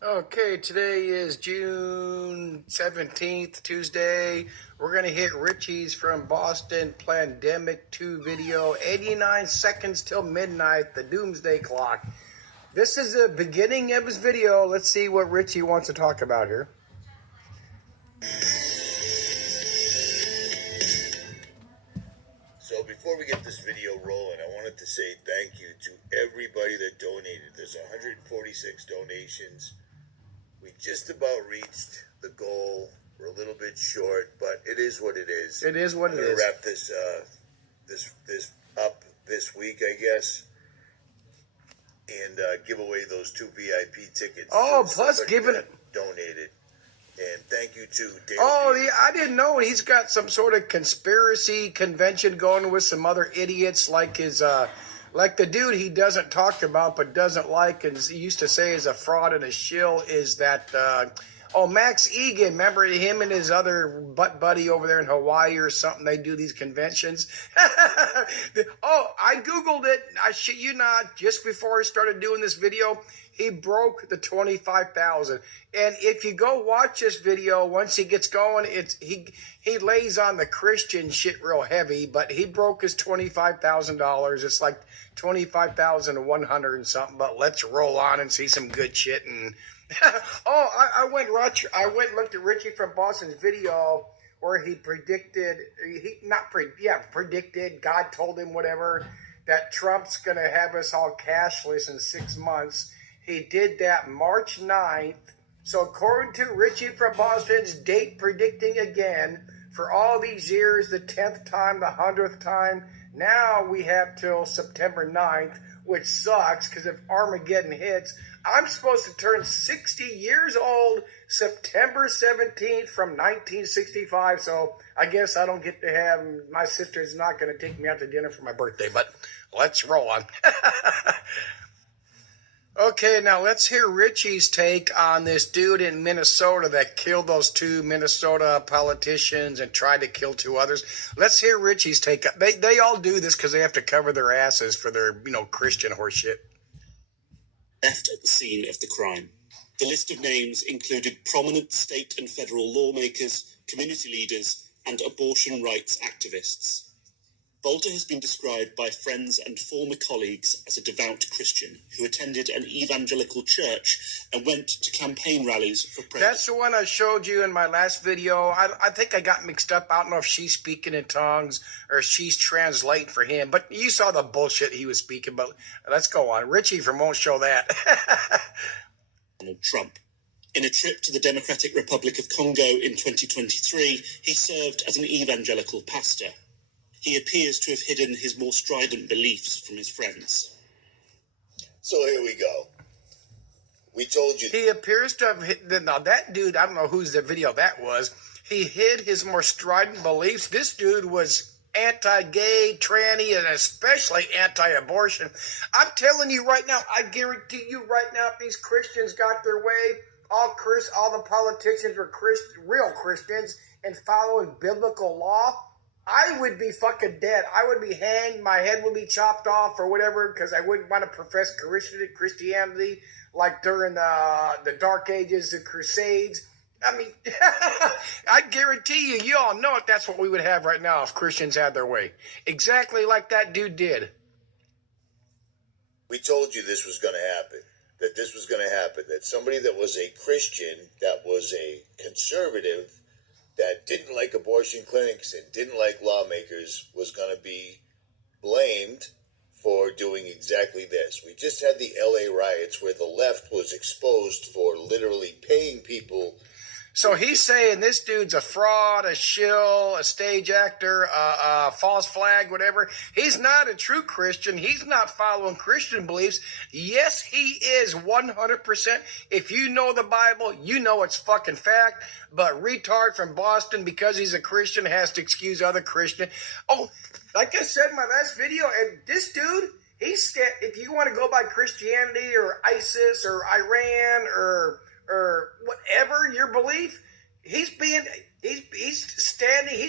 Okay, today is June 17th, Tuesday. We're going to hit Richie's from Boston Pandemic 2 video, 89 seconds till midnight, the doomsday clock. This is the beginning of his video. Let's see what Richie wants to talk about here. So before we get this video rolling, I wanted to say thank you to everybody that donated. There's 146 donations. We just about reached the goal. We're a little bit short, but it is what it is. It is what it is. I'm going to wrap this up this week, I guess, and give away those 2 VIP tickets. Oh, plus giving it donated. And thank you to Dave. Oh, yeah, I didn't know he's got some sort of conspiracy convention going with some other idiots like his, like the dude he doesn't talk about but doesn't like and he used to say is a fraud and a shill is that, Max Egan. Remember him and his other butt buddy over there in Hawaii or something? They do these conventions. I Googled it. I shit you not. Just before I started doing this video, he broke the 25,000. And if you go watch this video, once he gets going, he lays on the Christian shit real heavy, but he broke his $25,000. It's like 25,100 and something. But let's roll on and see some good shit. And I went and looked at Richie from Boston's video where he predicted, predicted, God told him whatever, that Trump's going to have us all cashless in 6 months. He did that March 9th. So according to Richie from Boston's date predicting again, for all these years, the 10th time, the 100th time, now we have till September 9th, which sucks because if Armageddon hits, I'm supposed to turn 60 years old September 17th from 1965. So I guess I don't get to have, my sister's not going to take me out to dinner for my birthday, but let's roll on. Okay, now let's hear Richie's take on this dude in Minnesota that killed those 2 Minnesota politicians and tried to kill 2 others. Let's hear Richie's take. They all do this because they have to cover their asses for their, Christian horseshit. Left at the scene of the crime. The list of names included prominent state and federal lawmakers, community leaders, and abortion rights activists. Bolter has been described by friends and former colleagues as a devout Christian who attended an evangelical church and went to campaign rallies for president. That's the one I showed you in my last video. I think I got mixed up. I don't know if she's speaking in tongues or she's translating for him, but you saw the bullshit he was speaking. But let's go on. Richie from won't show that. Donald Trump. In a trip to the Democratic Republic of Congo in 2023, he served as an evangelical pastor. He appears to have hidden his more strident beliefs from his friends. So here we go. We told you. He appears to have, now that dude, I don't know whose the video that was, he hid his more strident beliefs. This dude was anti-gay, tranny, and especially anti-abortion. I'm telling you right now, I guarantee you right now, if these Christians got their way, all the politicians were real Christians and following biblical law, I would be fucking dead. I would be hanged. My head would be chopped off or whatever because I wouldn't want to profess Christianity like during the Dark Ages, the Crusades. I mean, I guarantee you all know it. That's what we would have right now if Christians had their way. Exactly like that dude did. We told you this was going to happen. That this was going to happen. That somebody that was a Christian, that was a conservative, that didn't like abortion clinics and didn't like lawmakers was going to be blamed for doing exactly this. We just had the LA riots where the left was exposed for literally paying people. So he's saying this dude's a fraud, a shill, a stage actor, a false flag, whatever. He's not a true Christian. He's not following Christian beliefs. Yes, he is 100%. If you know the Bible, you know it's fucking fact. But retard from Boston, because he's a Christian, has to excuse other Christian. Oh, like I said in my last video, and this dude, if you want to go by Christianity or ISIS or Iran or whatever your belief, he's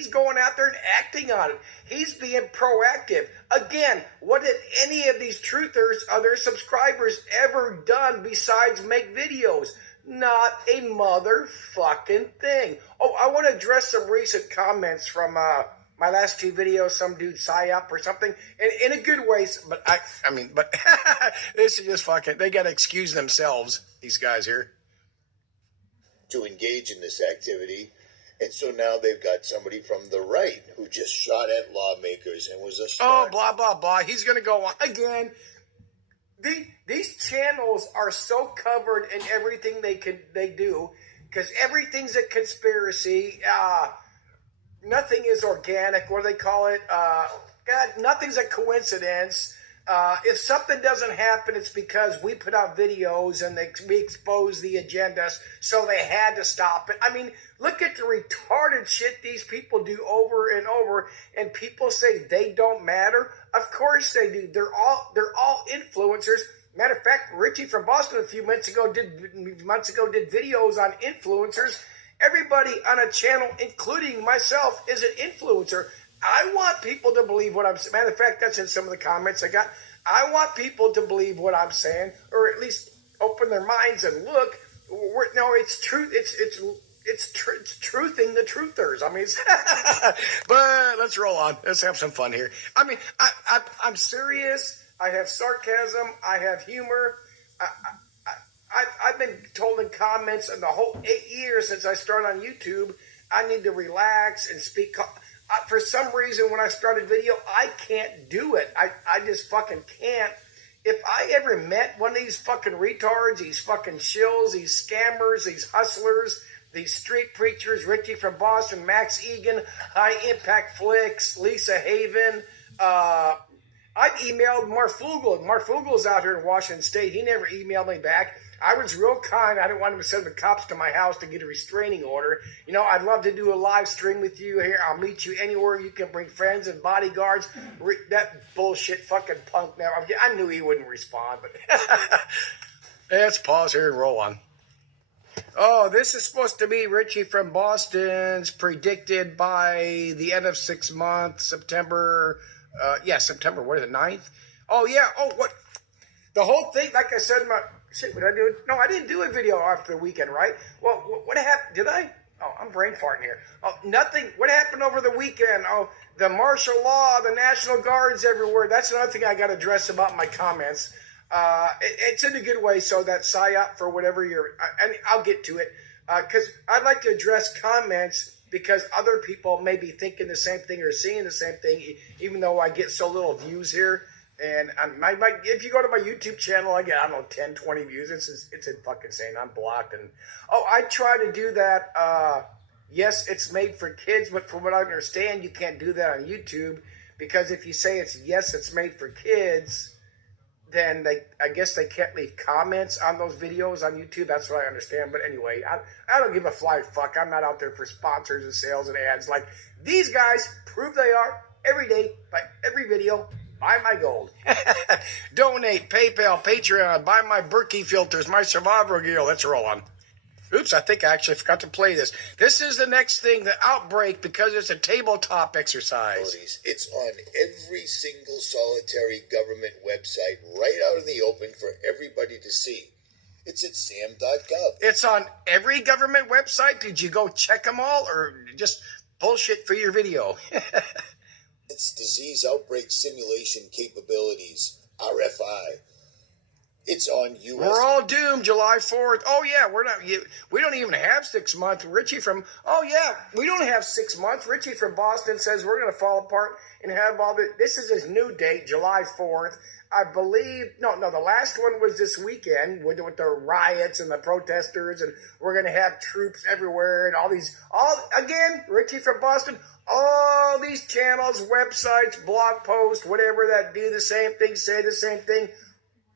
going out there and acting on it. He's being proactive. Again, what did any of these truthers or their subscribers ever done besides make videos? Not a motherfucking thing. Oh, I want to address some recent comments from my last two videos. Some dude psyop or something, in a good way. But but this is just fucking. They gotta excuse themselves. These guys here. To engage in this activity. And so now they've got somebody from the right who just shot at lawmakers and was a Oh, blah, blah, blah. He's going to go on. Again, these channels are so covered in everything they do because everything's a conspiracy. Nothing is organic. What do they call it? God, nothing's a coincidence. If something doesn't happen, it's because we put out videos and we expose the agendas, so they had to stop it. I mean, look at the retarded shit these people do over and over, and people say they don't matter. Of course they do. They're all influencers. Matter of fact, Richie from Boston a few months ago did videos on influencers. Everybody on a channel, including myself, is an influencer. I want people to believe what I'm saying. Matter of fact, that's in some of the comments I got. I want people to believe what I'm saying, or at least open their minds and look. No, it's truth. It's truthing the truthers. I mean, but let's roll on. Let's have some fun here. I mean, I'm serious. I have sarcasm. I have humor. I've been told in comments in the whole 8 years since I started on YouTube, I need to relax and speak. For some reason, when I started video, I can't do it. I just fucking can't. If I ever met one of these fucking retards, these fucking shills, these scammers, these hustlers, these street preachers, Richie from Boston, Max Egan, High Impact Flicks, Lisa Haven, I've emailed Marfugel. Marfugel's out here in Washington State. He never emailed me back. I was real kind. I didn't want him to send the cops to my house to get a restraining order. You know, I'd love to do a live stream with you here. I'll meet you anywhere. You can bring friends and bodyguards. That bullshit fucking punk now. I knew he wouldn't respond, but let's pause here and roll on. Oh, this is supposed to be Richie from Boston's predicted by the end of 6 months, September. September. What is it, 9th? Oh, yeah. Oh, what? The whole thing, like I said, shit, what did I do? No, I didn't do a video after the weekend, right? Well, what happened? Did I? Oh, I'm brain farting here. Oh, nothing. What happened over the weekend? Oh, the martial law, the National Guards everywhere. That's another thing I got to address about my comments. It's in a good way, so that psyop for whatever and I'll get to it. Because I'd like to address comments because other people may be thinking the same thing or seeing the same thing, even though I get so little views here. And if you go to my YouTube channel, I get, I don't know, 10, 20 views. It's fucking insane. I'm blocked. And I try to do that. Yes, it's made for kids, but from what I understand, you can't do that on YouTube because if you say it's made for kids, then I guess they can't leave comments on those videos on YouTube. That's what I understand. But anyway, I don't give a flying fuck. I'm not out there for sponsors and sales and ads. Like these guys prove they are every day by every video. Buy my gold. Donate, PayPal, Patreon, buy my Berkey filters, my survival gear. Let's roll on. Oops, I think I actually forgot to play this. This is the next thing, the outbreak, because it's a tabletop exercise. It's on every single solitary government website right out in the open for everybody to see. It's at sam.gov. It's on every government website. Did you go check them all or just bullshit for your video? It's disease outbreak simulation capabilities, RFI. It's on U.S. We're all doomed, July 4th. Oh, yeah, we don't even have 6 months. Richie from, we don't have 6 months. Richie from Boston says we're going to fall apart and have all this is his new date, July 4th. I believe, no, the last one was this weekend with the riots and the protesters, and we're going to have troops everywhere and again, Richie from Boston, all these channels, websites, blog posts, whatever that do the same thing, say the same thing,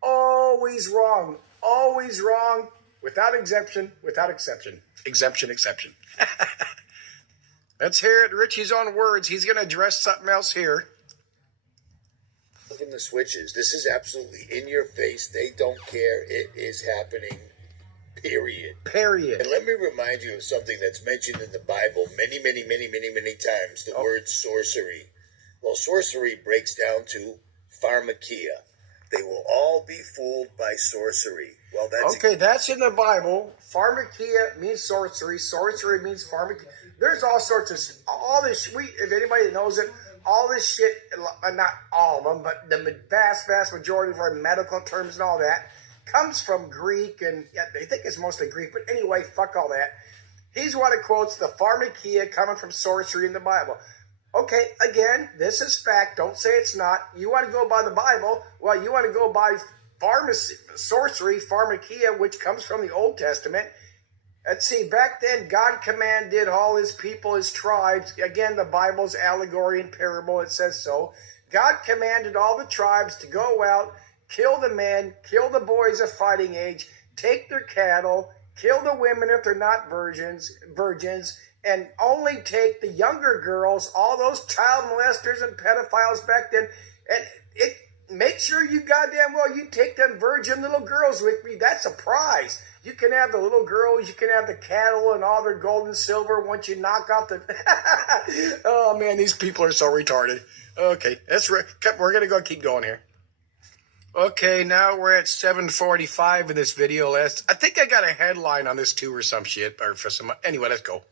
always wrong, without exception. Exception. Let's hear it, Richie's own words. He's going to address something else here. Look at the switches. This is absolutely in your face. They don't care. It is happening. Period. And let me remind you of something that's mentioned in the Bible many times, the word sorcery. Well, sorcery breaks down to pharmakia. They will all be fooled by sorcery. Well, that's okay. That's in the Bible. Pharmakia means sorcery. Sorcery means pharmakia. There's all sorts of all this. If anybody knows it, all this shit. Not all of them, but the vast majority of our medical terms and all that comes from Greek, and yeah, they think it's mostly Greek. But anyway, fuck all that. He's what it quotes the pharmakia coming from sorcery in the Bible. Okay, again, this is fact. Don't say it's not. You want to go by the Bible? Well, you want to go by sorcery, pharmakia, which comes from the Old Testament. Let's see, back then, God commanded all his people, his tribes. Again, the Bible's allegory and parable, it says so. God commanded all the tribes to go out, kill the men, kill the boys of fighting age, take their cattle, kill the women if they're not virgins, and only take the younger girls, all those child molesters and pedophiles back then, and make sure you goddamn well you take them virgin little girls with me. That's a prize. You can have the little girls, you can have the cattle and all their gold and silver once you knock off the... Oh, man, these people are so retarded. Okay, that's right. We're going to go keep going here. Okay, now we're at 7:45 in this video. I think I got a headline on this too or some shit. Or for some... Anyway, let's go.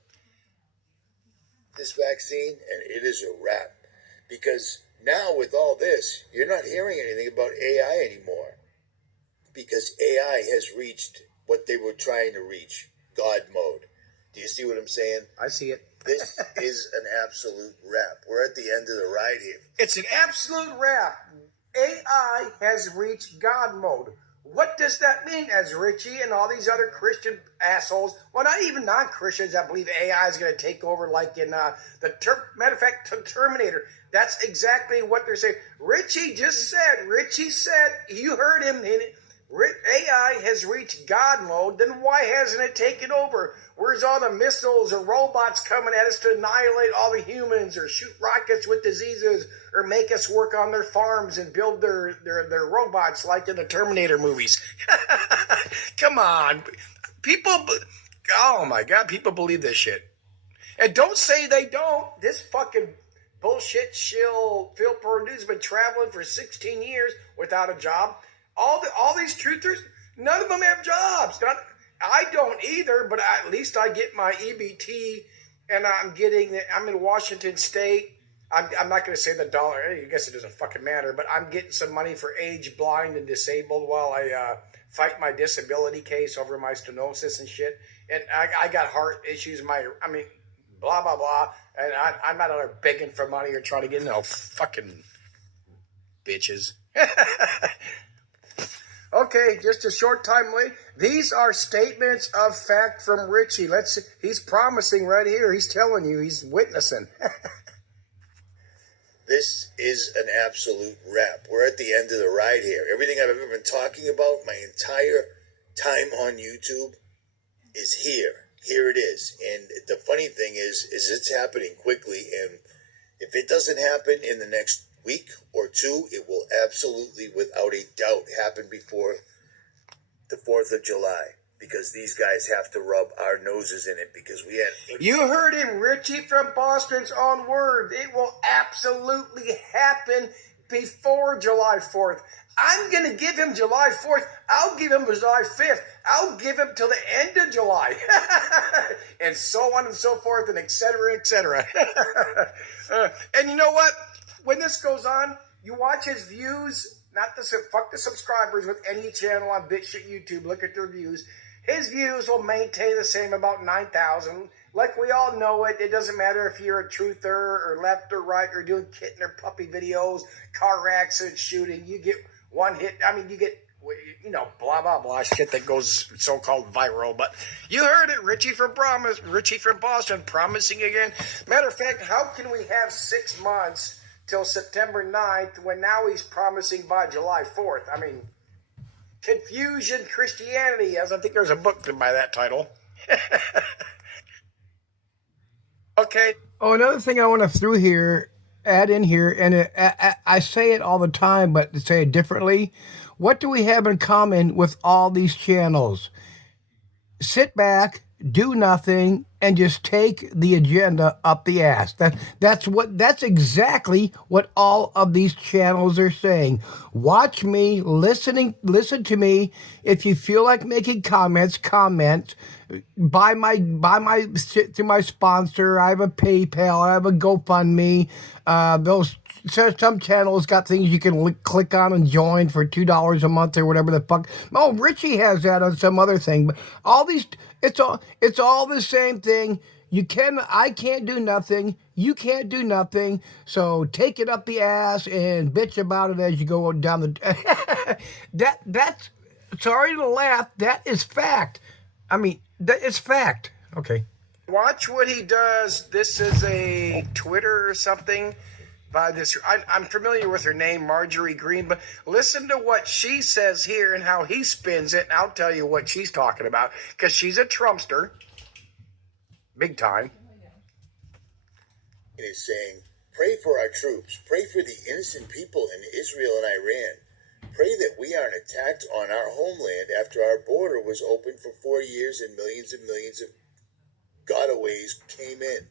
this vaccine, and it is a wrap. Because now with all this, you're not hearing anything about AI anymore. Because AI has reached what they were trying to reach, God mode. Do you see what I'm saying? I see it. This is an absolute wrap. We're at the end of the ride here. It's an absolute wrap. AI has reached God mode. What does that mean, as Richie and all these other Christian assholes, well, not even non-Christians that believe AI is going to take over, like in matter of fact, Terminator. That's exactly what they're saying. Richie said, you heard him, AI has reached God mode, then why hasn't it taken over? Where's all the missiles or robots coming at us to annihilate all the humans or shoot rockets with diseases or make us work on their farms and build their robots like in the Terminator movies? Come on. People, oh my God, people believe this shit. And don't say they don't. This fucking bullshit shill Phil Purdue's been traveling for 16 years without a job. All these truthers, none of them have jobs. I don't either, but at least I get my EBT, and I'm in Washington State. I'm not going to say the dollar. I guess it doesn't fucking matter, but I'm getting some money for age, blind, and disabled while I fight my disability case over my stenosis and shit. And I got heart issues. Blah, blah, blah. And I'm not out there begging for money or trying to get no fucking bitches. Okay, just a short time late. These are statements of fact from Richie. He's promising right here. He's telling you. He's witnessing. This is an absolute wrap. We're at the end of the ride here. Everything I've ever been talking about my entire time on YouTube is here. Here it is. And the funny thing is it's happening quickly. And if it doesn't happen in the next week or two, it will absolutely, without a doubt, happen before the 4th of July, because these guys have to rub our noses in it, because we had... You heard him, Richie from Boston's own word. It will absolutely happen before July 4th. I'm going to give him July 4th. I'll give him July 5th. I'll give him till the end of July. And so on and so forth, and et cetera, et cetera. And you know what? When this goes on, you watch his views, fuck the subscribers with any channel on BitShit YouTube, look at their views. His views will maintain the same, about 9,000. Like we all know it, it doesn't matter if you're a truther or left or right or doing kitten or puppy videos, car accident shooting, you get one hit, you get, blah, blah, blah, shit that goes so-called viral. But you heard it, Richie from Boston, promising again. Matter of fact, how can we have 6 months till September 9th, when now he's promising by July 4th. Confusion Christianity, as I think there's a book by that title. Okay. Oh, another thing I want to add in here, and I say it all the time, but to say it differently, what do we have in common with all these channels? Sit back, do nothing, and just take the agenda up the ass. That's exactly what all of these channels are saying. Watch me, listen to me. If you feel like making comments, comment. Buy my shit through my sponsor. I have a PayPal. I have a GoFundMe. Those So some channels got things you can click on and join for $2 a month or whatever the fuck. Oh, Richie has that on some other thing. But all these, it's all the same thing. I can't do nothing. You can't do nothing. So take it up the ass and bitch about it as you go down the. That's sorry to laugh. That is fact. I mean, that is fact. Okay. Watch what he does. This is a Twitter or something by this. I'm familiar with her name, Marjorie Green, but listen to what she says here and how he spins it, and I'll tell you what she's talking about, because she's a Trumpster. Big time. It is saying, pray for our troops. Pray for the innocent people in Israel and Iran. Pray that we aren't attacked on our homeland after our border was open for 4 years and millions of gotaways came in.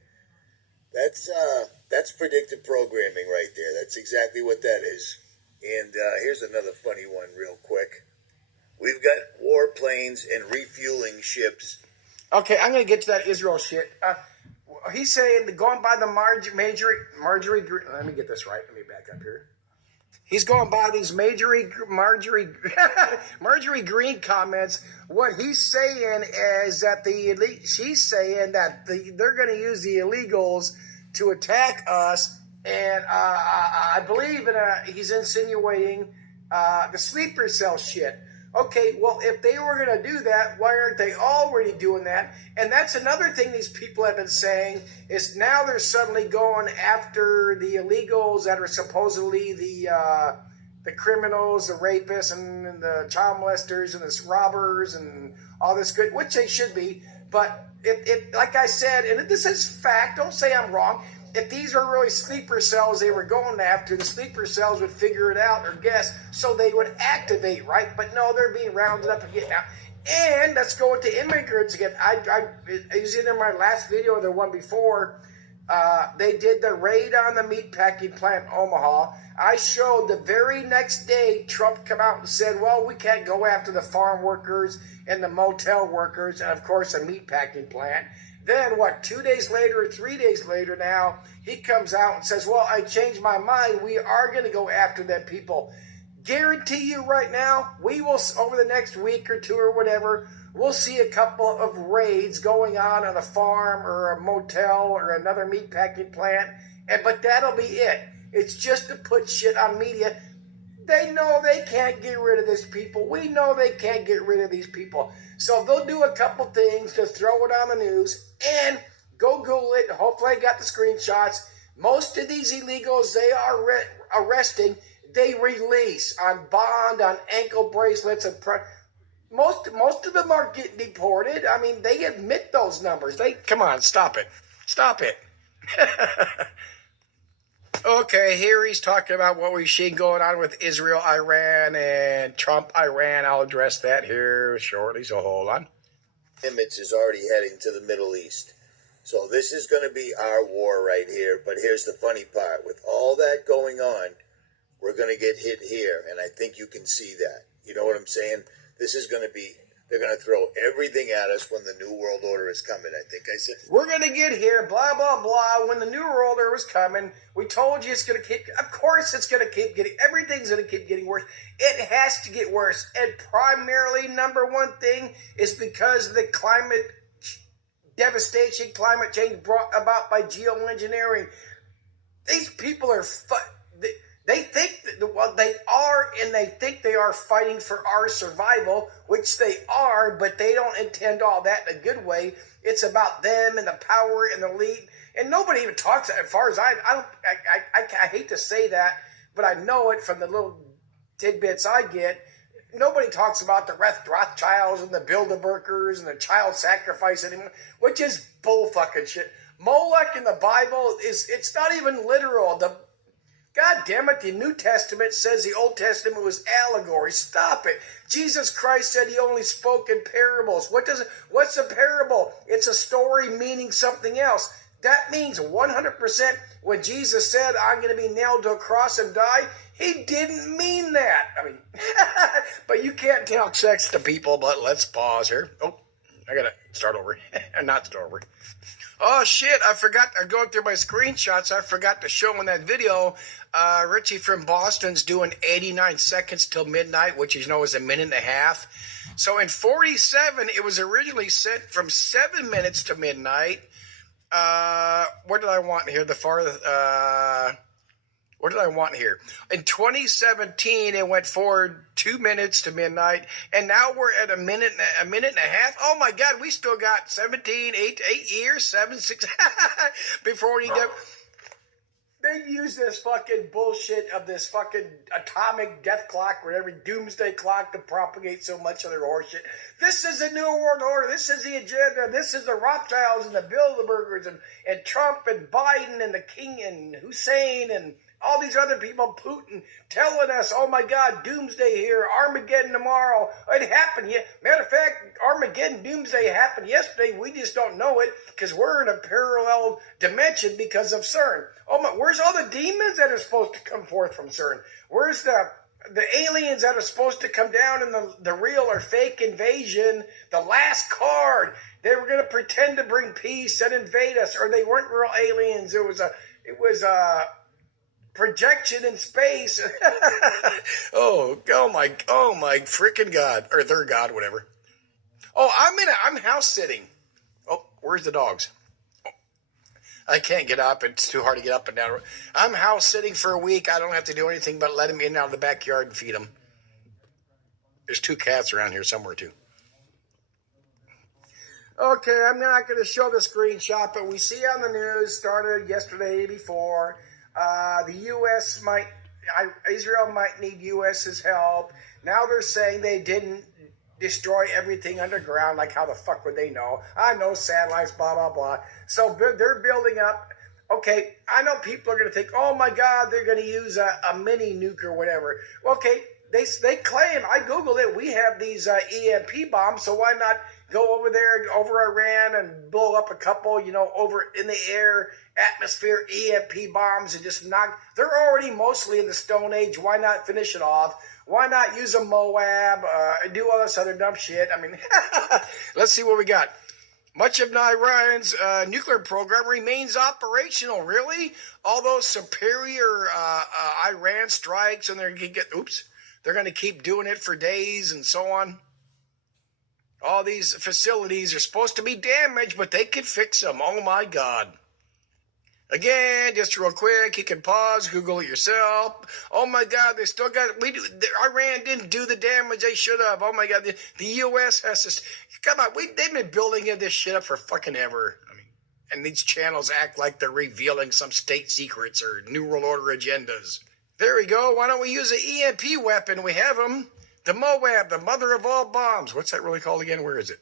That's predictive programming right there. That's exactly what that is. And here's another funny one real quick. We've got warplanes and refueling ships. Okay, I'm going to get to that Israel shit. He's saying, going by the Marjorie, let me get this right. Let me back up here. He's going by these Marjorie Green comments. What he's saying is that she's saying that they're going to use the illegals to attack us, and I believe he's insinuating the sleeper cell shit. Okay, well, if they were going to do that, why aren't they already doing that? And that's another thing these people have been saying, is now they're suddenly going after the illegals that are supposedly the criminals, the rapists, and the child molesters, and the robbers, and all this good, which they should be. But it like I said, and this is fact, don't say I'm wrong, if these are really sleeper cells they were going after, the sleeper cells would figure it out or guess, so they would activate, right? But no, they're being rounded up and getting out. And let's go with the immigrants again. It was either my last video or the one before. They did the raid on the meatpacking plant in Omaha. I showed the very next day Trump come out and said, well, we can't go after the farm workers and the motel workers and, of course, the meatpacking plant. Then, 2 days later or 3 days later now, he comes out and says, well, I changed my mind. We are going to go after them people. Guarantee you right now, we will, over the next week or two or whatever, we'll see a couple of raids going on a farm or a motel or another meatpacking plant. But that'll be it. It's just to put shit on media. They know they can't get rid of these people. We know they can't get rid of these people. So they'll do a couple things to throw it on the news and go Google it. Hopefully I got the screenshots. Most of these illegals they are arresting, they release on bond, on ankle bracelets. And most of them are getting deported. I mean, they admit those numbers. Come on, stop it. Stop it. Okay, here he's talking about what we've seen going on with Israel, Iran, and Trump, Iran. I'll address that here shortly, so hold on. Nimitz is already heading to the Middle East. So this is going to be our war right here. But here's the funny part. With all that going on, we're going to get hit here. And I think you can see that. You know what I'm saying? This is going to be... They're going to throw everything at us when the New World Order is coming. I think I said, we're going to get here, blah, blah, blah. When the New World Order was coming, we told you it's going to keep, of course it's going to keep getting, everything's going to keep getting worse. It has to get worse. And primarily, number one thing is because of the climate devastation, climate change brought about by geoengineering. These people are, they think that, well, they are, and they think they are fighting for our survival, which they are, but they don't intend all that in a good way. It's about them and the power and the elite, and nobody even talks. As far as I hate to say that, but I know it from the little tidbits I get. Nobody talks about the Rothschilds and the Bilderbergers and the child sacrifice anymore, which is bull fucking shit. Molech in the Bible it's not even literal. God damn it, the New Testament says the Old Testament was allegory. Stop it. Jesus Christ said he only spoke in parables. What's a parable? It's a story meaning something else. That means 100% when Jesus said, I'm going to be nailed to a cross and die, he didn't mean that. I mean, but you can't tell sex to people, but let's pause here. Oh, I got to start over. Not start over. Oh, shit, I forgot. I'm going through my screenshots. I forgot to show in that video. Richie from Boston's doing 89 seconds till midnight, which is known as a minute and a half. So in 47, it was originally set from 7 minutes to midnight. What did I want here? What did I want here? In 2017, it went forward 2 minutes to midnight, and now we're at a minute and a half. Oh my God, we still got 8 years, 7, 6, before we get. They use this fucking bullshit of this fucking atomic death clock, whatever, doomsday clock to propagate so much of their horseshit. This is the New World Order. This is the agenda. This is the Rothschilds and the Bilderbergers and Trump and Biden and the King and Hussein and all these other people, Putin, telling us, oh my God, doomsday here, Armageddon tomorrow. It happened. Matter of fact, Armageddon, doomsday happened yesterday. We just don't know it because we're in a parallel dimension because of CERN. Oh my, where's all the demons that are supposed to come forth from CERN? Where's the aliens that are supposed to come down in the real or fake invasion? The last card. They were going to pretend to bring peace and invade us, or they weren't real aliens. It was a projection in space. oh my freaking God, or their God, whatever. Oh, I'm house sitting. Oh, where's the dogs? Oh, I can't get up. It's too hard to get up and down. I'm house sitting for a week. I don't have to do anything but let them in and out of the backyard and feed them. There's 2 cats around here somewhere too. Okay, I'm not going to show the screenshot, but we see on the news, started yesterday, before, the U.S. Israel might need U.S.'s help. Now they're saying they didn't destroy everything underground. Like, how the fuck would they know? I know satellites, blah, blah, blah. So they're building up. Okay, I know people are going to think, oh my God, they're going to use a mini nuke or whatever. Okay, they claim, I Googled it, we have these EMP bombs, so why not go over there, over Iran, and blow up a couple, over in the air, atmosphere EMP bombs and just knock. They're already mostly in the Stone Age. Why not finish it off? Why not use a MOAB and do all this other dumb shit? I mean, let's see what we got. Much of Iran's nuclear program remains operational. Really? All those superior Iran strikes, and they're going to keep doing it for days and so on. All these facilities are supposed to be damaged, but they could fix them. Oh my God. Again, just real quick, you can pause, Google it yourself. Oh my God, they still got, Iran didn't do the damage they should have. Oh my God, the U.S. has to, come on, they've been building this shit up for fucking ever. I mean, and these channels act like they're revealing some state secrets or New World Order agendas. There we go. Why don't we use an EMP weapon? We have them. The MOAB, the mother of all bombs. What's that really called again? Where is it?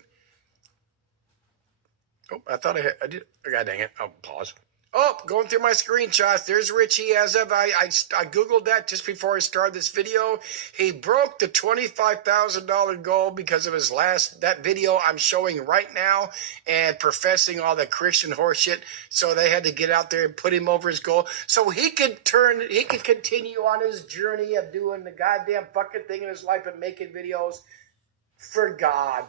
Oh, I thought I did. Oh, God dang it. I'll pause. Oh, going through my screenshots. There's Richie. As of I Googled that just before I started this video. He broke the $25,000 goal because of that video I'm showing right now and professing all the Christian horseshit. So they had to get out there and put him over his goal so he could continue on his journey of doing the goddamn fucking thing in his life and making videos for God.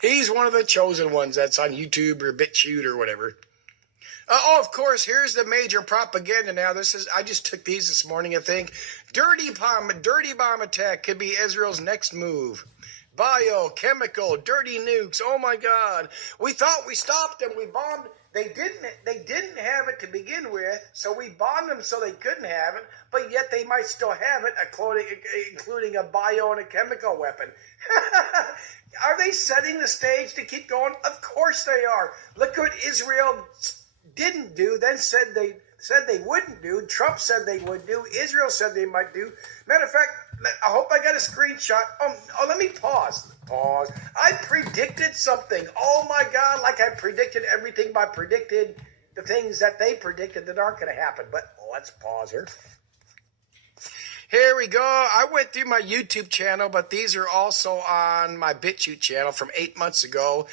He's one of the chosen ones that's on YouTube or BitChute or whatever. Of course, here's the major propaganda now. I just took these this morning, I think. Dirty bomb attack could be Israel's next move. Biochemical, dirty nukes. Oh my God. We thought we stopped them. We bombed. They didn't have it to begin with, so we bombed them so they couldn't have it, but yet they might still have it, including a bio and a chemical weapon. Are they setting the stage to keep going? Of course they are. Look what Israel didn't do, then said they wouldn't do. Trump said they would do. Israel said they might do. Matter of fact, I hope I got a screenshot. Oh, let me pause. I predicted something. Oh my God, like I predicted everything, but I predicted the things that they predicted that aren't going to happen. But let's pause here. Here we go. I went through my YouTube channel, but these are also on my BitChute channel from 8 months ago.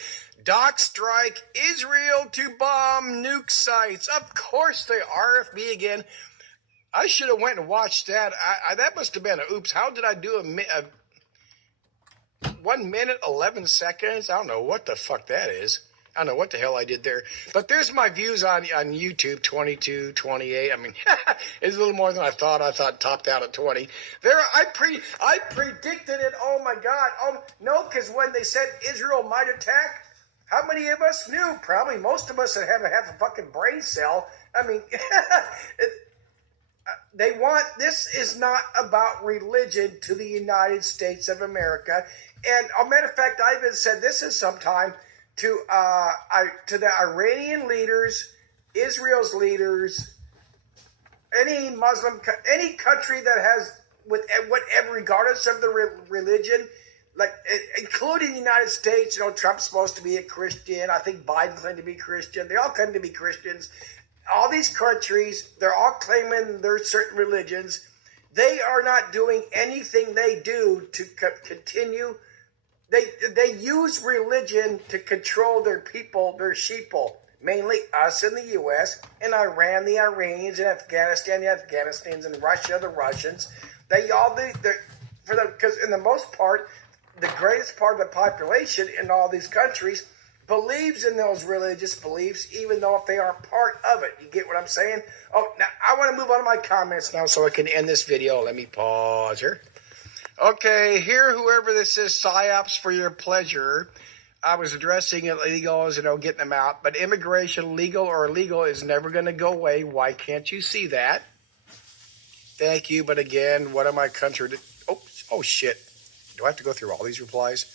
Doc strike Israel to bomb nuke sites. Of course they RFB again. I should have went and watched that. That must have been a oops. How did I do a 1 minute, 11 seconds? I don't know what the fuck that is. I don't know what the hell I did there. But there's my views on YouTube, 22, 28. I mean, it's a little more than I thought. I thought topped out at 20. I predicted it. Oh, my God. Oh, no, because when they said Israel might attack, how many of us knew? Probably most of us that have a fucking brain cell. I mean, this is not about religion to the United States of America. And a matter of fact, I even said this is sometime to the Iranian leaders, Israel's leaders, any Muslim, any country that has, whatever, regardless of the religion, like including the United States. You know, Trump's supposed to be a Christian. I think Biden's claimed to be Christian. They all claim to be Christians. All these countries, they're all claiming their certain religions. They are not doing anything they do to continue. They use religion to control their people, their sheeple, mainly us in the U.S., and Iran, the Iranians, and Afghanistan, the Afghanistans, and Russia, the Russians. They all do, because in the most part, the greatest part of the population in all these countries believes in those religious beliefs, even though if they aren't part of it. You get what I'm saying? Oh, now I want to move on to my comments now so I can end this video. Let me pause here. Okay, here, whoever this is, psyops for your pleasure. I was addressing illegals, getting them out. But immigration, legal or illegal, is never going to go away. Why can't you see that? Thank you, but again, what am I country? Oh, shit. Do I have to go through all these replies?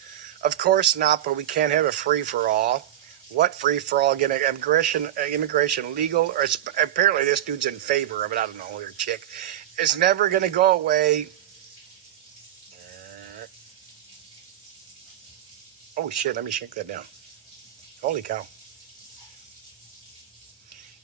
Of course not, but we can't have a free-for-all. What free-for-all? Again, immigration legal, or apparently this dude's in favor of it. I don't know, or chick. It's never going to go away. Oh, shit, let me shrink that down. Holy cow.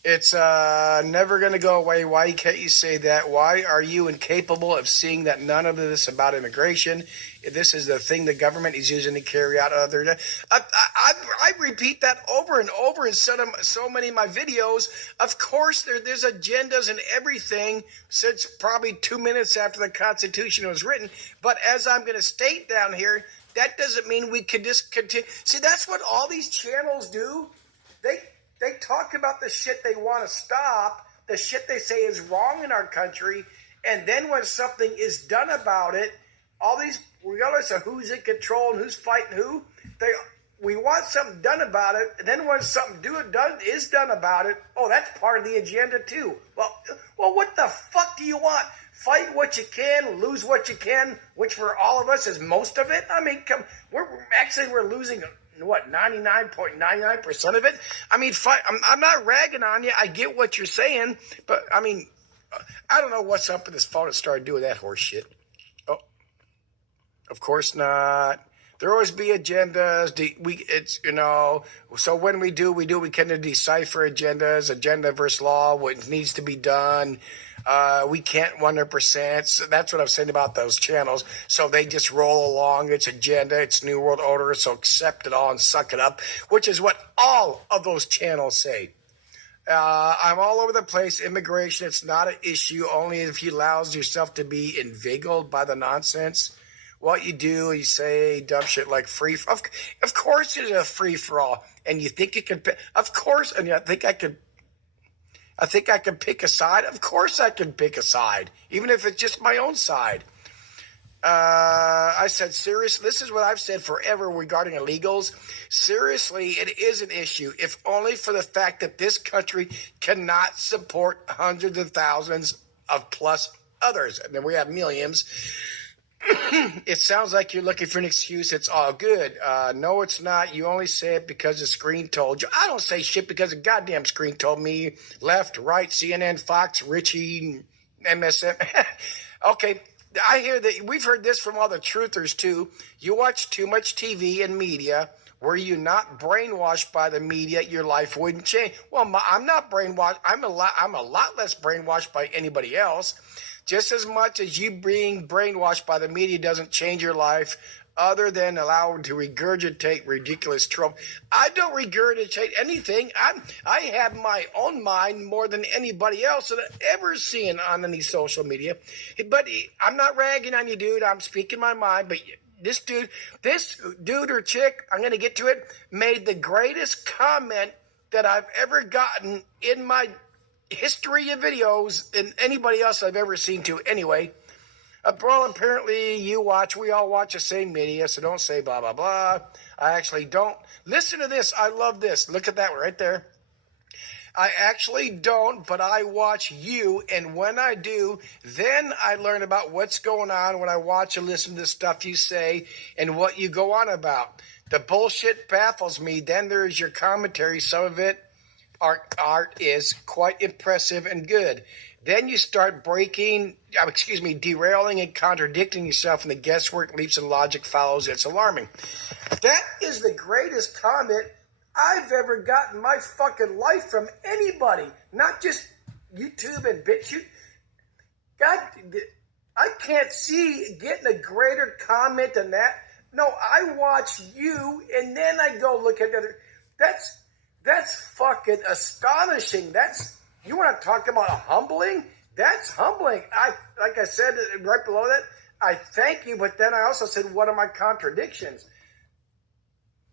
It's never going to go away. Why can't you say that? Why are you incapable of seeing that none of this is about immigration? This is the thing the government is using to carry out other... I repeat that over and over in so many of my videos. Of course, there's agendas and everything since probably 2 minutes after the Constitution was written. But as I'm going to state down here, that doesn't mean we could just continue. See, that's what all these channels do. They talk about the shit they want to stop, the shit they say is wrong in our country, and then when something is done about it, all these, regardless of who's in control and who's fighting who, we want something done about it, and then when something is done about it, oh, that's part of the agenda too. Well, what the fuck do you want? Fight what you can, lose what you can, which for all of us is most of it. I mean, we're losing, what, 99.99% of it? I mean, I'm not ragging on you. I get what you're saying, but I mean, I don't know what's up with this phone that started doing that horse shit. Oh, of course not. There always be agendas. So when we kind of decipher agendas, agenda versus law, what needs to be done. We can't 100%. So that's what I'm saying about those channels. So they just roll along. It's agenda. It's New World Order. So accept it all and suck it up, which is what all of those channels say. I'm all over the place. Immigration, it's not an issue only if you allow yourself to be inveigled by the nonsense. What you do, you say dumb shit like free. Of course, it's a free for all, and you think you can. Of course, and I think I could pick a side. Of course, I can pick a side, even if it's just my own side. I said, seriously, this is what I've said forever regarding illegals. Seriously, it is an issue, if only for the fact that this country cannot support hundreds of thousands of plus others, and then we have millions. It sounds like you're looking for an excuse. It's all good. No, it's not. You only say it because the screen told you. I don't say shit because the goddamn screen told me. Left, right, CNN, Fox, Richie, MSM. Okay, I hear that. We've heard this from all the truthers, too. You watch too much TV and media. Were you not brainwashed by the media, your life wouldn't change. Well, I'm not brainwashed. I'm a lot less brainwashed by anybody else. Just as much as you being brainwashed by the media doesn't change your life, other than allowing to regurgitate ridiculous trope. I don't regurgitate anything. I have my own mind more than anybody else that I've ever seen on any social media. But I'm not ragging on you, dude. I'm speaking my mind. But this dude or chick, I'm going to get to it, made the greatest comment that I've ever gotten in my history of videos and anybody else I've ever seen to anyway. Well, apparently we all watch the same media, so don't say blah, blah, blah. I actually don't. Listen to this. I love this. Look at that right there. I actually don't, but I watch you, and when I do, then I learn about what's going on when I watch and listen to the stuff you say and what you go on about. The bullshit baffles me. Then there's your commentary. Some of it, art is quite impressive and good. Then you start derailing and contradicting yourself, and the guesswork leaps and logic follows. It's alarming. That is the greatest comment I've ever gotten in my fucking life from anybody. Not just YouTube and BitChute. God, I can't see getting a greater comment than that. No, I watch you, and then I go look at the other. That's fucking astonishing. You want to talk about humbling? That's humbling. Like I said right below that, I thank you, but then I also said, what are my contradictions?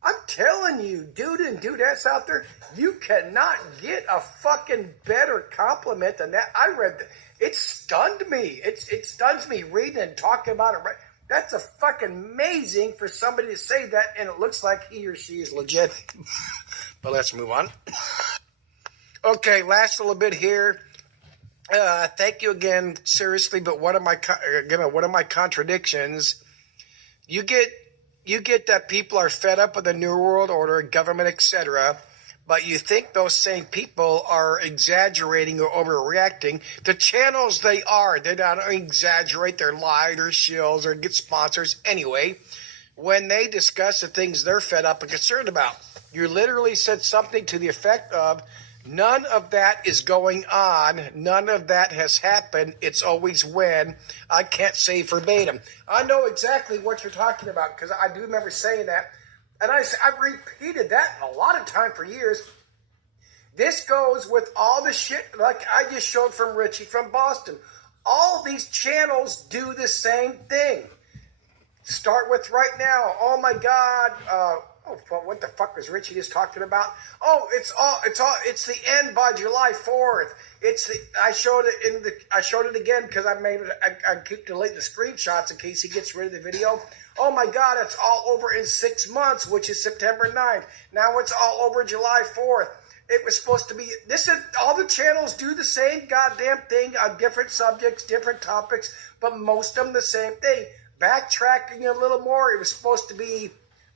I'm telling you, dude and dudettes out there, you cannot get a fucking better compliment than that. I read that. It stunned me. It stuns me reading and talking about it. That's a fucking amazing for somebody to say that, and it looks like he or she is legit. But let's move on. Okay, last little bit here. Thank you again, seriously. But what are my contradictions? You get that people are fed up with the New World Order, government, etc. But you think those same people are exaggerating or overreacting. The channels they don't exaggerate. They're lie or shills or get sponsors anyway. When they discuss the things they're fed up and concerned about, you literally said something to the effect of, none of that is going on. None of that has happened. It's always when. I can't say verbatim. I know exactly what you're talking about because I do remember saying that. And I've repeated that a lot of time for years. This goes with all the shit like I just showed from Richie from Boston. All these channels do the same thing. Start with right now. Oh my God. What the fuck was Richie just talking about? Oh, it's the end by July 4th. I showed it again because I keep deleting the screenshots in case he gets rid of the video. Oh my God, it's all over in 6 months, which is September 9th. Now it's all over July 4th. It was supposed to be, all the channels do the same goddamn thing on different subjects, different topics, but most of them the same thing. Backtracking a little more, it was supposed to be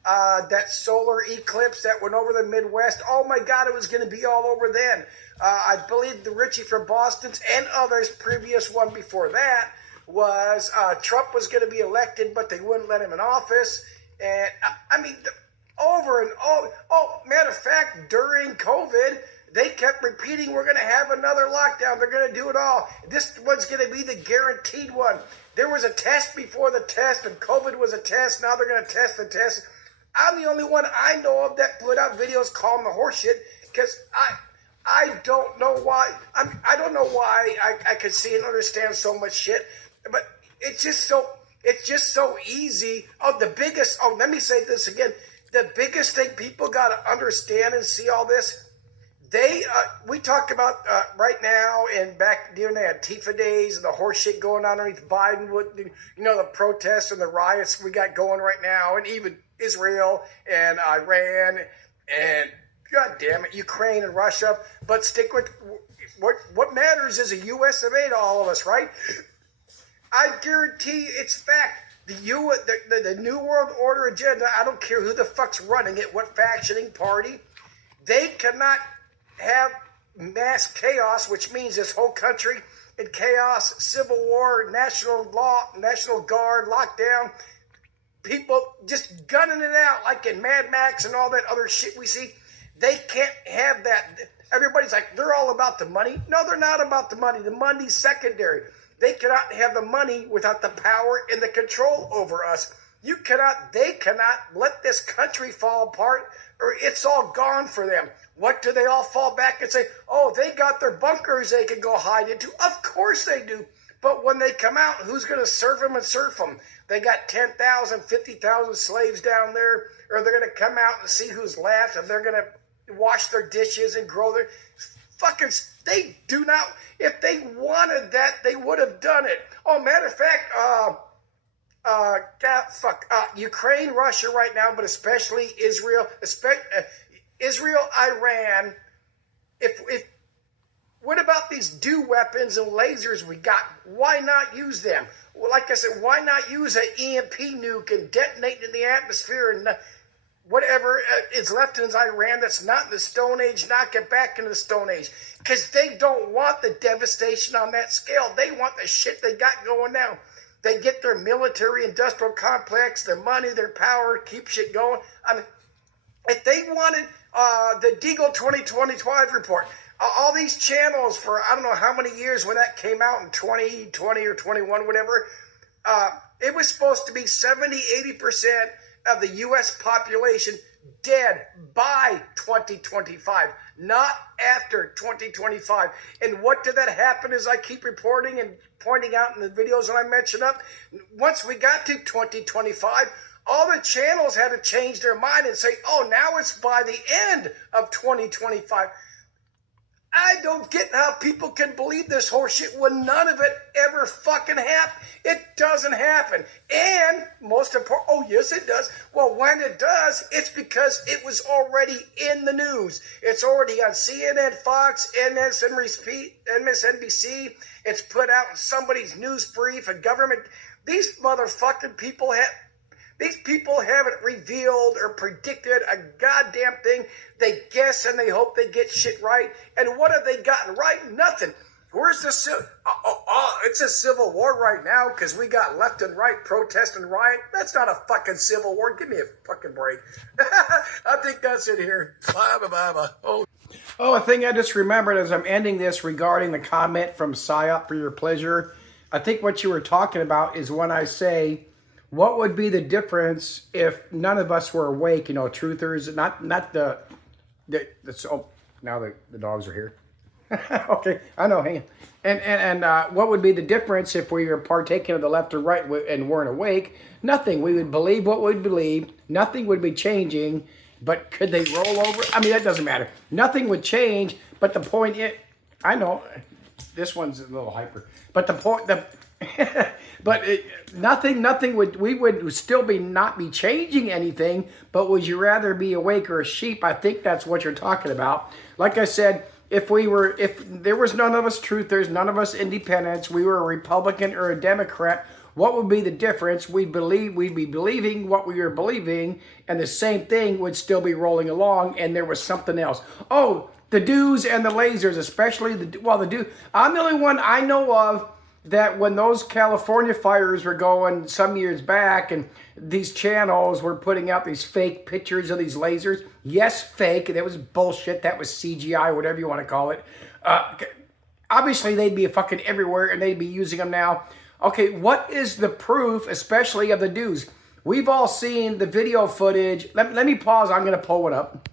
that solar eclipse that went over the Midwest. Oh my God, it was going to be all over then. I believe the Richie from Boston's and others, previous one before that, was Trump was going to be elected, but they wouldn't let him in office. And I mean, over and over. Oh, matter of fact, during COVID, they kept repeating, we're going to have another lockdown. They're going to do it all. This one's going to be the guaranteed one. There was a test before the test, and COVID was a test. Now they're going to test the test. I'm the only one I know of that put out videos calling the horse shit because I don't know why. I don't know why I can see and understand so much shit, but it's just so easy. Let me say this again. The biggest thing people got to understand and see all this. We talk about right now and back during the Antifa days and the horse shit going on underneath Biden with the protests and the riots we got going right now, and even Israel and Iran and God damn it, Ukraine and Russia. But stick with what matters is a U.S. of A to all of us, right? I guarantee it's fact. The New World Order agenda, I don't care who the fuck's running it, what factioning party, they cannot have mass chaos, which means this whole country in chaos, civil war, national law, National Guard, lockdown. people just gunning it out like in Mad Max and all that other shit we see. They can't have that. Everybody's like, they're all about the money. No, they're not about the money. The money's secondary. They cannot have the money without the power and the control over us. They cannot let this country fall apart, or it's all gone for them. What do they all fall back and say? Oh, they got their bunkers they can go hide into. Of course they do. But when they come out, who's going to serve them and surf them? They got 10,000, 50,000 slaves down there, or they're going to come out and see who's left, and they're going to wash their dishes and grow their fucking. They do not. If they wanted that, they would have done it. Oh, matter of fact, Ukraine, Russia right now, but especially Israel, Iran. What about these DEW weapons and lasers we got? Why not use them? Well, like I said, why not use an EMP nuke and detonate it in the atmosphere and whatever is left in Iran that's not in the Stone Age, knock it back into the Stone Age? Because they don't want the devastation on that scale. They want the shit they got going now. They get their military industrial complex, their money, their power, keep shit going. I mean, if they wanted the Deagle 2025 report, all these channels for I don't know how many years when that came out in 2020 or 21, whatever, it was supposed to be 70-80% of the U.S. population dead by 2025, not after 2025. And what did that happen, as I keep reporting and pointing out in the videos that I mentioned up? Once we got to 2025, all the channels had to change their mind and say, oh, now it's by the end of 2025. I don't get how people can believe this horseshit when none of it ever fucking happened. It doesn't happen. And most important, oh yes it does. Well, when it does, it's because it was already in the news. It's already on CNN, Fox, MSNBC. It's put out in somebody's news brief and government. These motherfucking people haven't revealed or predicted a goddamn thing. They guess and they hope they get shit right. And what have they gotten right? Nothing. Where's the it's a civil war right now because we got left and right protest and riot. That's not a fucking civil war. Give me a fucking break. I think that's it here. Oh, a thing I just remembered as I'm ending this regarding the comment from PSYOP for your pleasure. I think what you were talking about is when I say, what would be the difference if none of us were awake? You know, truthers, not oh, now the dogs are here. Okay, I know, hang on. And what would be the difference if we were partaking of the left or right and weren't awake? Nothing. We would believe what we believe. Nothing would be changing. But could they roll over? I mean, that doesn't matter. Nothing would change. But the point is, I know this one's a little hyper. But the point, nothing would. We would still not be changing anything. But would you rather be awake or a sheep? I think that's what you're talking about. Like I said, if there was none of us truthers, none of us independents, we were a Republican or a Democrat, what would be the difference? We'd be believing what we were believing, and the same thing would still be rolling along, and there was something else. Oh, the DEWs and the lasers, especially the DEW. I'm the only one I know of that when those California fires were going some years back and these channels were putting out these fake pictures of these lasers. Yes, fake. That was bullshit. That was CGI, whatever you want to call it. Obviously, they'd be fucking everywhere and they'd be using them now. Okay, what is the proof, especially of the DEWs? We've all seen the video footage. Let me pause. I'm going to pull it up.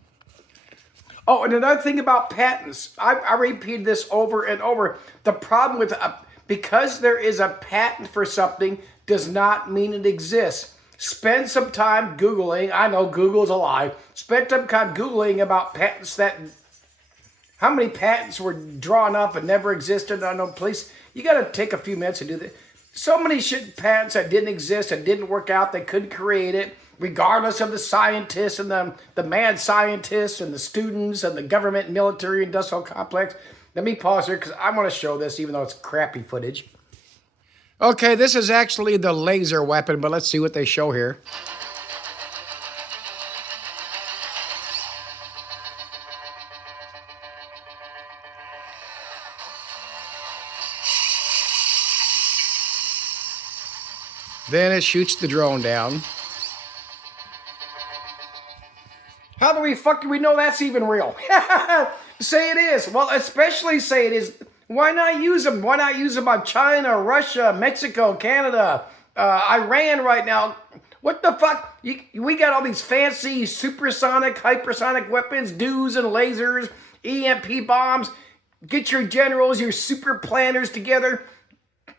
Oh, and another thing about patents. I repeated this over and over. The problem with because there is a patent for something does not mean it exists. Spend some time Googling. I know Google's a lie. Spend some time Googling about patents how many patents were drawn up and never existed. I know, please, you got to take a few minutes to do that. So many patents that didn't exist, that didn't work out, they couldn't create it, regardless of the scientists and the mad scientists and the students and the government military industrial complex. Let me pause here because I want to show this even though it's crappy footage. Okay, this is actually the laser weapon, but let's see what they show here. Then it shoots the drone down. How do we know that's even real? Say it is. Well, especially say it is. Why not use them? Why not use them on China, Russia, Mexico, Canada, Iran right now? What the fuck? We got all these fancy supersonic, hypersonic weapons, DEWs and lasers, EMP bombs. Get your generals, your super planners together.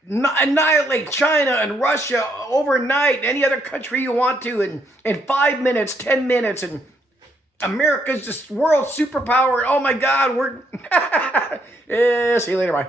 Annihilate China and Russia overnight, any other country you want to, in 5 minutes, 10 minutes, and America's just world superpower. Oh my God, we're... Yeah, see you later, bye.